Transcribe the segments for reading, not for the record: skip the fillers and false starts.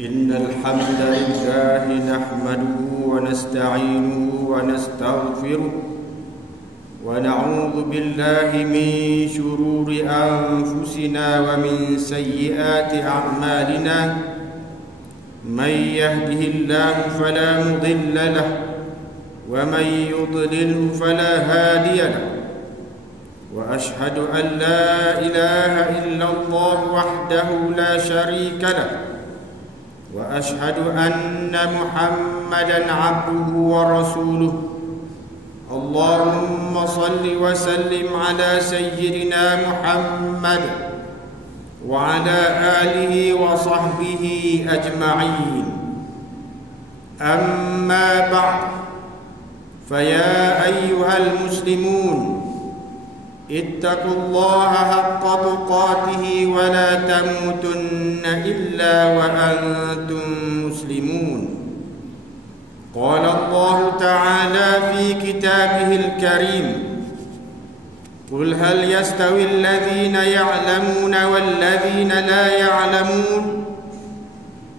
إن الحمد لله نحمده ونستعينه ونستغفره ونعوذ بالله من شرور أنفسنا ومن سيئات أعمالنا من يهده الله فلا مضل له ومن يضلل فلا هادي له وأشهد أن لا إله إلا الله وحده لا شريك له وأشهد أن محمدا عبده ورسوله اللهم صل وسلم على سيدنا محمد وعلى آله وصحبه أجمعين أما بعد فيا أيها المسلمون اتقوا الله حق تقاته ولا تموتن إلا وأنتم مسلمون قال الله تعالى في كتابه الكريم قل هل يستوي الذين يعلمون والذين لا يعلمون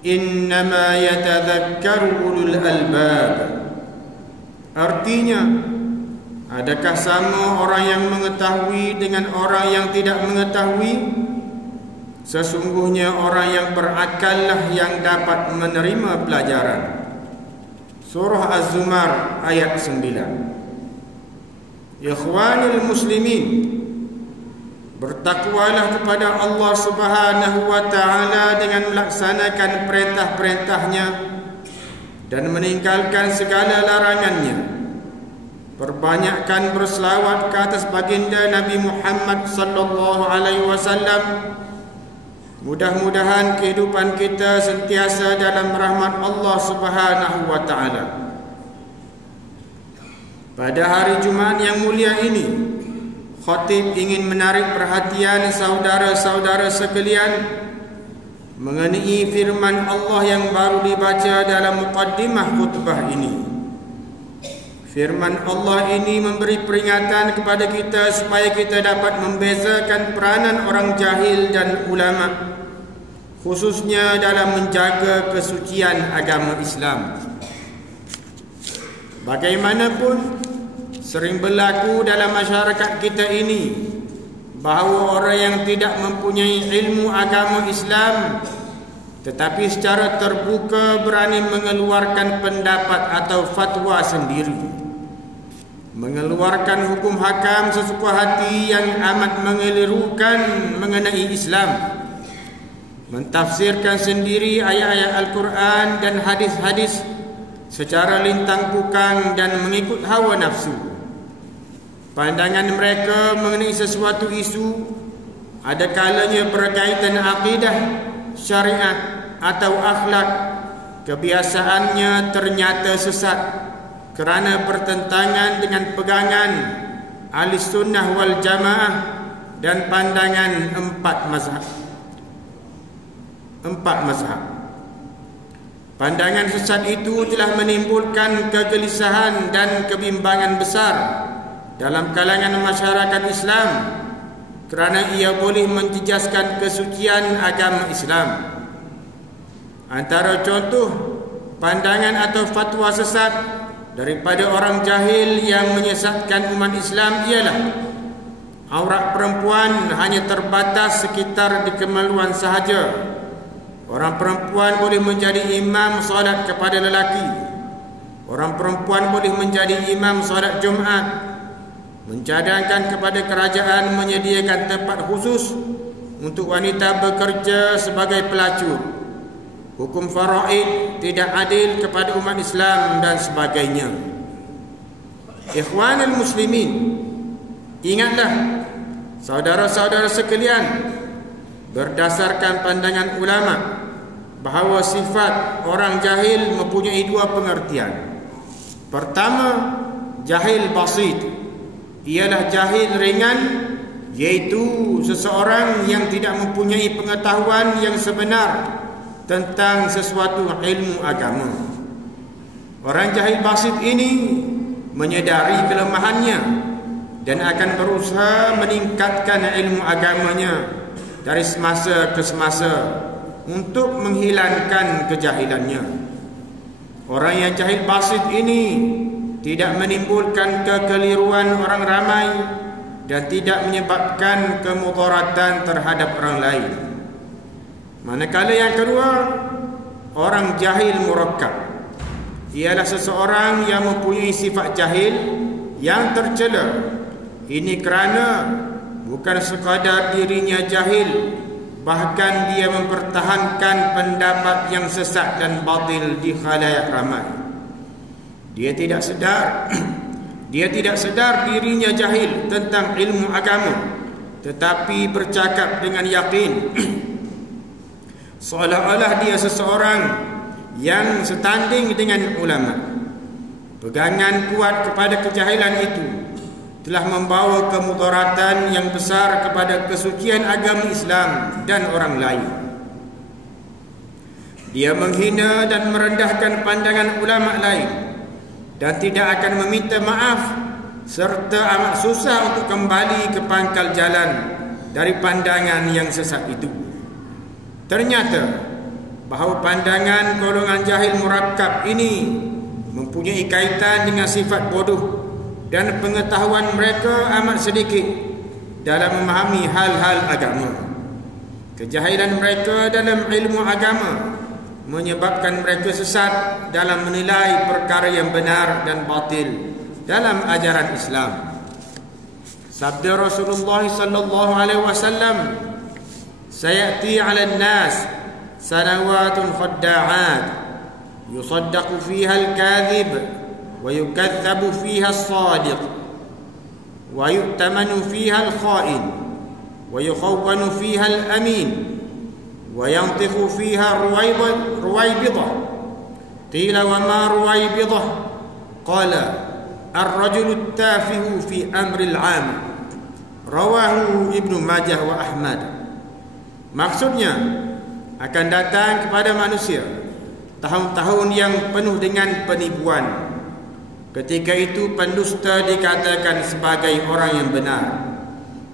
إنما يتذكر أولو الألباب. Artinya, adakah sama orang yang mengetahui dengan orang yang tidak mengetahui? Sesungguhnya orang yang berakallah yang dapat menerima pelajaran. Surah Az-Zumar ayat 9. Ikhwanul muslimin, bertakwalah kepada Allah Subhanahu wa ta'ala dengan melaksanakan perintah-perintahnya dan meninggalkan segala larangannya. Perbanyakkan berselawat ke atas baginda Nabi Muhammad sallallahu alaihi wasallam. Mudah-mudahan kehidupan kita sentiasa dalam rahmat Allah Subhanahu wa taala. Pada hari Jumaat yang mulia ini, khatib ingin menarik perhatian saudara-saudara sekalian mengenai firman Allah yang baru dibaca dalam muqaddimah khutbah ini. Firman Allah ini memberi peringatan kepada kita supaya kita dapat membezakan peranan orang jahil dan ulama, khususnya dalam menjaga kesucian agama Islam. Bagaimanapun, sering berlaku dalam masyarakat kita ini bahawa orang yang tidak mempunyai ilmu agama Islam tetapi secara terbuka berani mengeluarkan pendapat atau fatwa sendiri, mengeluarkan hukum hakam sesuka hati yang amat mengelirukan mengenai Islam, mentafsirkan sendiri ayat-ayat Al-Quran dan hadis-hadis secara lintang pukang dan mengikut hawa nafsu. Pandangan mereka mengenai sesuatu isu ada kalanya berkaitan akidah, syariat atau akhlak, kebiasaannya ternyata sesat kerana bertentangan dengan pegangan ahli sunnah wal jamaah dan pandangan empat mazhab. Pandangan sesat itu telah menimbulkan kegelisahan dan kebimbangan besar dalam kalangan masyarakat Islam kerana ia boleh menjejaskan kesucian agama Islam. Antara contoh pandangan atau fatwa sesat daripada orang jahil yang menyesatkan umat Islam ialah aurat perempuan hanya terbatas sekitar di kemaluan sahaja. Orang perempuan boleh menjadi imam solat kepada lelaki. Orang perempuan boleh menjadi imam solat Jumaat. Mencadangkan kepada kerajaan menyediakan tempat khusus untuk wanita bekerja sebagai pelacur. Hukum faraid tidak adil kepada umat Islam dan sebagainya. Ikhwanul muslimin, ingatlah saudara-saudara sekalian, berdasarkan pandangan ulama bahawa sifat orang jahil mempunyai dua pengertian. Pertama, jahil basit, ialah jahil ringan, iaitu seseorang yang tidak mempunyai pengetahuan yang sebenar tentang sesuatu ilmu agama. Orang jahil basit ini menyedari kelemahannya dan akan berusaha meningkatkan ilmu agamanya dari semasa ke semasa untuk menghilangkan kejahilannya. Orang yang jahil basit ini tidak menimbulkan kekeliruan orang ramai dan tidak menyebabkan kemudaratan terhadap orang lain. Manakala yang kedua, orang jahil murakkab ialah seseorang yang mempunyai sifat jahil yang tercela. Ini kerana bukan sekadar dirinya jahil, bahkan dia mempertahankan pendapat yang sesat dan batil di khalayak ramai. Dia tidak sedar dirinya jahil tentang ilmu agama, tetapi bercakap dengan yakin seolah-olah dia seseorang yang setanding dengan ulama. Pegangan kuat kepada kejahilan itu telah membawa kemudaratan yang besar kepada kesucian agama Islam dan orang lain. Dia menghina dan merendahkan pandangan ulama lain dan tidak akan meminta maaf, serta amat susah untuk kembali ke pangkal jalan dari pandangan yang sesat itu. Ternyata bahawa pandangan golongan jahil murakkab ini mempunyai kaitan dengan sifat bodoh dan pengetahuan mereka amat sedikit dalam memahami hal-hal agama. Kejahilan mereka dalam ilmu agama menyebabkan mereka sesat dalam menilai perkara yang benar dan batil dalam ajaran Islam. Sabda Rasulullah sallallahu alaihi wasallam, "Sayati 'alan nas sanawatun khadda'at yusaddaqu fiha al-kadhib wa yukadzabu fiha as-sadiq wa yu'tamanu fiha al-kha'in wa yukhawwanu fiha al-amin wa yantiqu fiha ruwaybidah." Qila wa ma ruwaybidah? Qala ar-rajulu at-tafihu fi amri al-'am. Rawahu Ibnu Majah wa Ahmad. Maksudnya, akan datang kepada manusia tahun-tahun yang penuh dengan penipuan. Ketika itu pendusta dikatakan sebagai orang yang benar.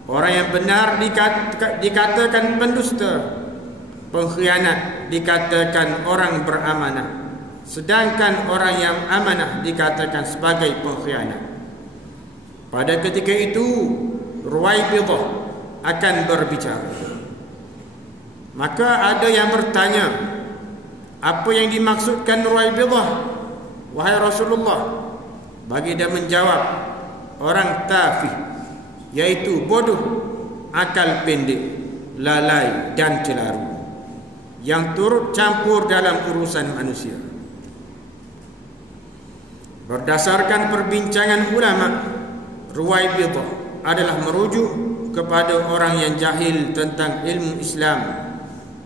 Orang yang benar dikatakan pendusta. Pengkhianat dikatakan orang beramanah, sedangkan orang yang amanah dikatakan sebagai pengkhianat. Pada ketika itu Ruwaybidah akan berbicara. Maka ada yang bertanya, apa yang dimaksudkan Ruwaybidah, wahai Rasulullah? Bagi dia menjawab, orang tafih, yaitu bodoh, akal pendek, lalai dan celaru, yang turut campur dalam urusan manusia. Berdasarkan perbincangan ulama, Ruwaybidah adalah merujuk kepada orang yang jahil tentang ilmu Islam,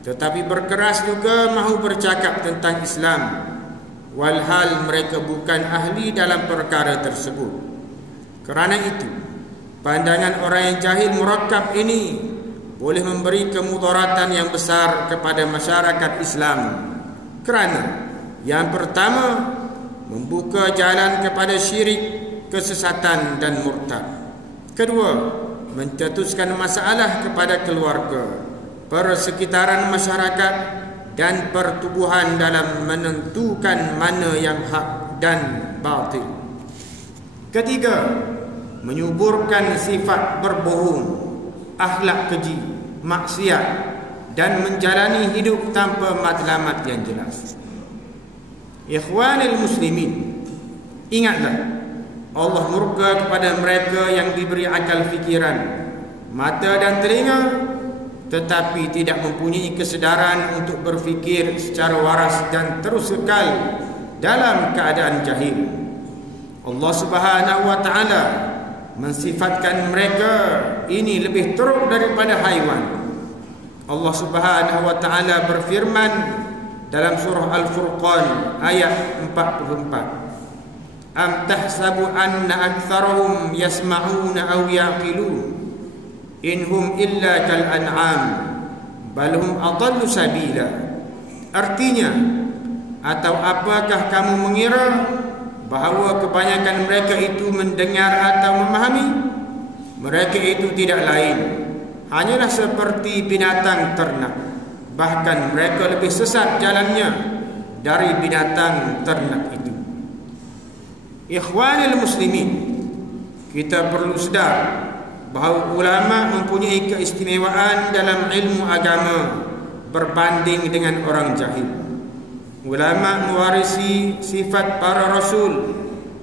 tetapi berkeras juga mahu bercakap tentang Islam, walhal mereka bukan ahli dalam perkara tersebut. Kerana itu, pandangan orang yang jahil murakkab ini boleh memberi kemudaratan yang besar kepada masyarakat Islam. Kerana yang pertama, membuka jalan kepada syirik, kesesatan dan murtad. Kedua, mencetuskan masalah kepada keluarga, persekitaran masyarakat dan pertubuhan dalam menentukan mana yang hak dan batil. Ketiga, menyuburkan sifat berbohong, akhlak keji, maksiat dan menjalani hidup tanpa matlamat yang jelas. Ikhwanil muslimin, ingatlah, Allah murka kepada mereka yang diberi akal fikiran, mata dan telinga, tetapi tidak mempunyai kesedaran untuk berfikir secara waras dan terus kekal dalam keadaan jahil. Allah Subhanahu wa taala mensifatkan mereka ini lebih teruk daripada haiwan. Allah Subhanahu wa taala berfirman dalam surah Al-Furqan ayat 44, Am tahsabu anna aktsarahum yasma'una aw yaqilun inhum illa kal an'am bal hum adallu sabila. Artinya, atau apakah kamu mengira bahawa kebanyakan mereka itu mendengar atau memahami? Mereka itu tidak lain, hanyalah seperti binatang ternak, bahkan mereka lebih sesat jalannya dari binatang ternak itu. Ikhwanil muslimin, kita perlu sedar bahawa ulama mempunyai keistimewaan dalam ilmu agama berbanding dengan orang jahil. Ulama mewarisi sifat para rasul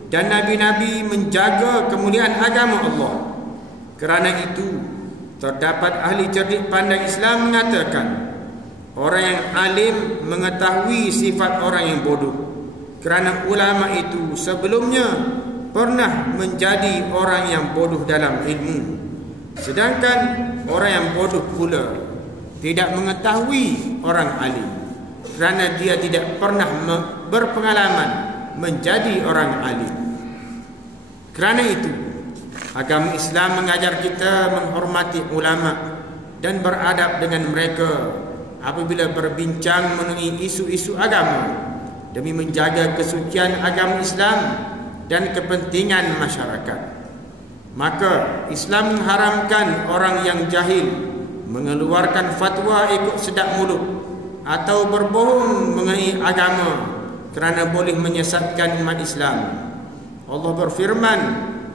dan nabi-nabi menjaga kemuliaan agama Allah. Kerana itu, terdapat ahli cerdik pandai Islam mengatakan, orang yang alim mengetahui sifat orang yang bodoh, kerana ulama itu sebelumnya pernah menjadi orang yang bodoh dalam ilmu. Sedangkan orang yang bodoh pula tidak mengetahui orang alim, kerana dia tidak pernah berpengalaman menjadi orang alim. Kerana itu, agama Islam mengajar kita menghormati ulama dan beradab dengan mereka apabila berbincang mengenai isu-isu agama, demi menjaga kesucian agama Islam dan kepentingan masyarakat. Maka Islam mengharamkan orang yang jahil mengeluarkan fatwa ikut sedap mulut atau berbohong mengenai agama, kerana boleh menyesatkan umat Islam. Allah berfirman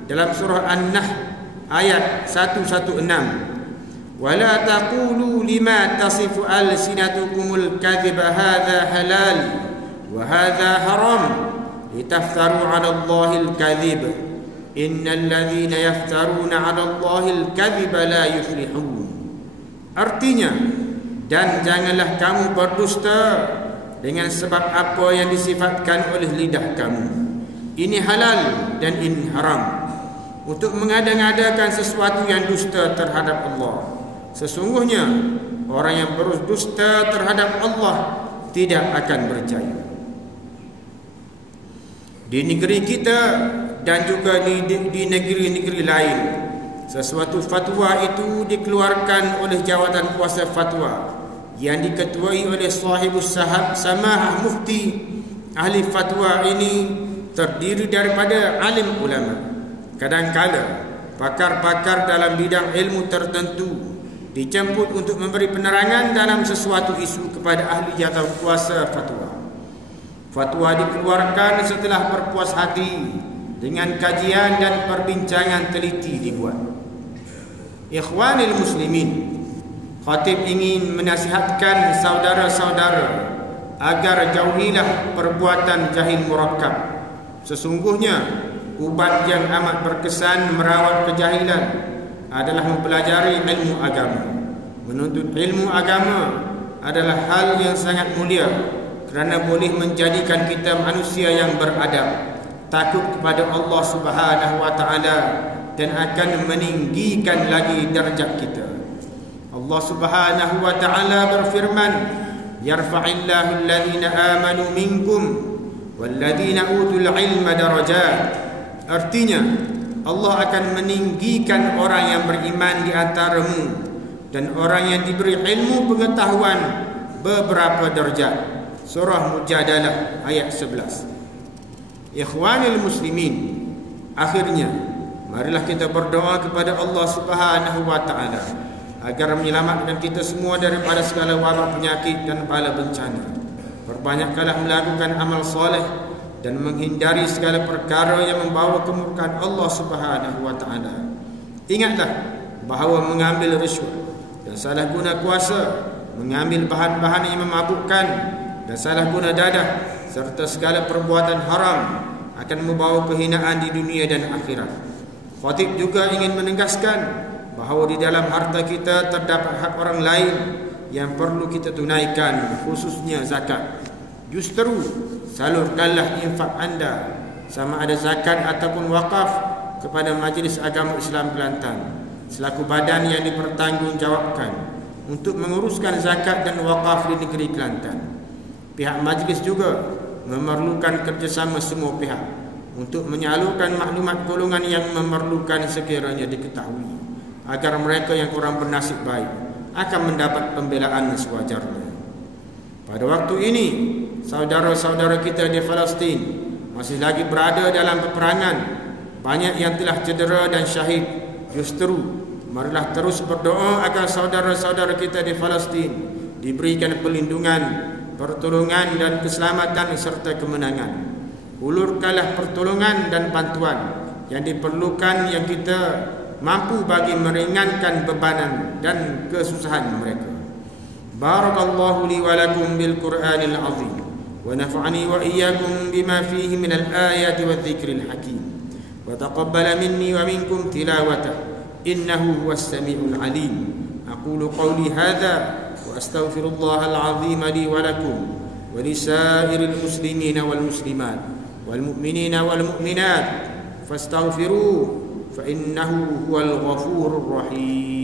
dalam surah An-Nahl ayat 116, "Wala taqulu lima tasifu alsinatukumul kadhiba hadza halal wa hadza haram litaftaru 'ala Allahil kadhib innal ladzina yaftaruna 'ala Allahil kadhiba la yuflihun." Artinya, dan janganlah kamu berdusta dengan sebab apa yang disifatkan oleh lidah kamu. Ini halal dan ini haram, untuk mengada-ngadakan sesuatu yang dusta terhadap Allah. Sesungguhnya orang yang berdusta terhadap Allah tidak akan berjaya. Di negeri kita dan juga di negeri-negeri lain, sesuatu fatwa itu dikeluarkan oleh jawatan kuasa fatwa yang diketuai oleh sahibus samahah mufti. Ahli fatwa ini terdiri daripada alim ulama. Kadang-kala pakar-pakar dalam bidang ilmu tertentu dijemput untuk memberi penerangan dalam sesuatu isu kepada ahli atau kuasa fatwa. Fatwa dikeluarkan setelah berpuas hati dengan kajian dan perbincangan teliti dibuat. Ikhwanil muslimin, khatib ingin menasihatkan saudara-saudara agar jauhilah perbuatan jahil murakkab. Sesungguhnya ubat yang amat berkesan merawat kejahilan adalah mempelajari ilmu agama. Menuntut ilmu agama adalah hal yang sangat mulia, kerana boleh menjadikan kita manusia yang beradab, takut kepada Allah Subhanahu wa taala, dan akan meninggikan lagi darjat kita. Allah Subhanahu wa taala berfirman, "Yarfa'illahu alladhina amanu minkum walladzina utul ilma darajat." Artinya, Allah akan meninggikan orang yang beriman di antaramu dan orang yang diberi ilmu pengetahuan beberapa darjat. Surah Mujadalah ayat 11. Ikhwanil muslimin, akhirnya marilah kita berdoa kepada Allah Subhanahu wa taala agar menyelamatkan kita semua daripada segala wabak penyakit dan bala bencana. Perbanyakkanlah melakukan amal soleh dan menghindari segala perkara yang membawa kemurkaan Allah Subhanahu wa taala. Ingatlah bahawa mengambil rishwat dan salah guna kuasa, mengambil bahan-bahan yang memabukkan dan salah guna dadah serta segala perbuatan haram akan membawa kehinaan di dunia dan akhirat. Khatib juga ingin menegaskan bahawa di dalam harta kita terdapat hak orang lain yang perlu kita tunaikan, khususnya zakat. Justru salurkanlah infak anda, sama ada zakat ataupun wakaf, kepada Majlis Agama Islam Kelantan selaku badan yang dipertanggungjawabkan untuk menguruskan zakat dan wakaf di negeri Kelantan. Pihak majlis juga memerlukan kerjasama semua pihak untuk menyalurkan maklumat golongan yang memerlukan sekiranya diketahui, agar mereka yang kurang bernasib baik akan mendapat pembelaan sewajarnya. Pada waktu ini, saudara-saudara kita di Palestin masih lagi berada dalam peperangan. Banyak yang telah cedera dan syahid. Justru marilah terus berdoa agar saudara-saudara kita di Palestin diberikan perlindungan, pertolongan dan keselamatan serta kemenangan. Ulurkanlah pertolongan dan bantuan yang diperlukan yang kita mampu bagi meringankan bebanan dan kesusahan mereka. Barakallahu li wa lakum bil Qur'anil azim wa nafa'ani wa iyyakum bima fihi min al ayati wadh dhikril hakim wa taqabbala minni wa minkum tilawatahu innahu huwas samiul alim. Aqulu qawli hadha wa astaghfirullahal azim li wa lakum wa lisairil muslimina wal muslimat wal mu'minina wal mu'minat fastaghfiruhu fa innahu huwal ghafurur rahim.